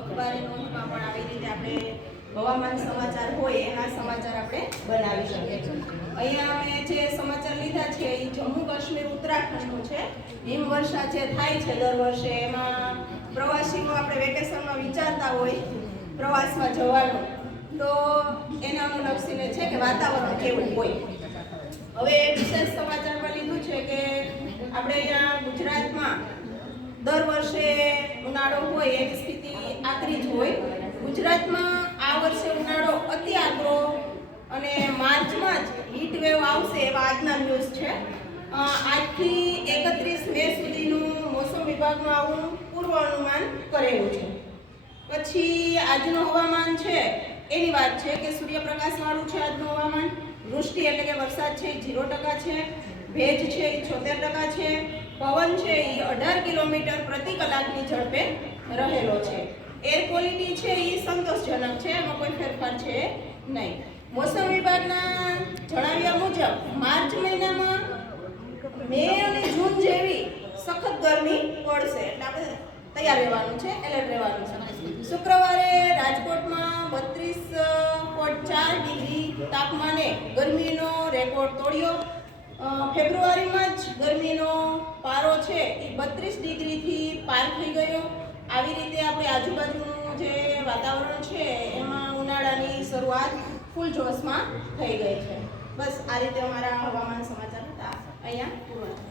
અખબારી નોંધમાં પણ આવી રીતે આપણે હવામાન સમાચાર હોય એના સમાચાર આપણે બનાવી શકીએ છીએ. અહીંયા અમે જે સમાચાર લીધા છે એ જમ્મુ કાશ્મીર ઉત્તરાખંડનું છે. હિમવર્ષા જે થાય છે દર વર્ષે, એમાં પ્રવાસીઓ આપણે વેકેશનમાં વિચારતા હોય પ્રવાસમાં જવાનું, તો એને અનુલક્ષીને છે કે વાતાવરણ કેવું હોય. હવે વિશેષ સમાચારમાં લીધું છે કે આપણે અહીંયા ગુજરાતમાં દર વર્ષે ઉનાળો હોય એવી સ્થિતિ આકરી જ હોય. ગુજરાતમાં આ વર્ષે ઉનાળો અતિ આકરો અને માર્ચમાં જ હીટ વેવ આવશે એવા આજના ન્યૂઝ છે. આજથી 31 મે સુધીનું મોસમ વિભાગનું આવું પૂર્વ અનુમાન કરેલું છે. પછી આજનું હવામાન છે એની વાત છે કે સૂર્યપ્રકાશવાળું છે આજનું હવામાન. વૃષ્ટિ એટલે કે વરસાદ છે 0% છે. ભેજ છે એ 76% છે. પવન છે એ 18 કિલોમીટર પ્રતિ કલાકની ઝડપે રહેલો છે. એર ક્વોલિટી છે એ સંતોષજનક છે, એમાં કોઈ ફેરફાર છે નહીં. મોસમ વિભાગના જણાવ્યા મુજબ માર્ચ મહિનામાં મે અને જૂન જેવી સખત ગરમી પડશે, એટલે આપણે તૈયાર રહેવાનું છે, એલર્ટ રહેવાનું છે. શુક્રવારે રાજકોટમાં 32.4 ડિગ્રી તાપમાને ગરમીનો રેકોર્ડ તોડ્યો. ફેબ્રુઆરીમાં જ ગરમીનો પારો છે એ 32 ડિગ્રીથી પાર થઈ ગયો. આવી રીતે આપણે આજુબાજુનું જે વાતાવરણ છે એમાં ઉનાળાની શરૂઆત ફૂલ જોશમાં થઈ ગઈ છે. બસ આ રીતે અમારા હવામાન સમાચાર હતા. અહીંયા પૂર્ણ.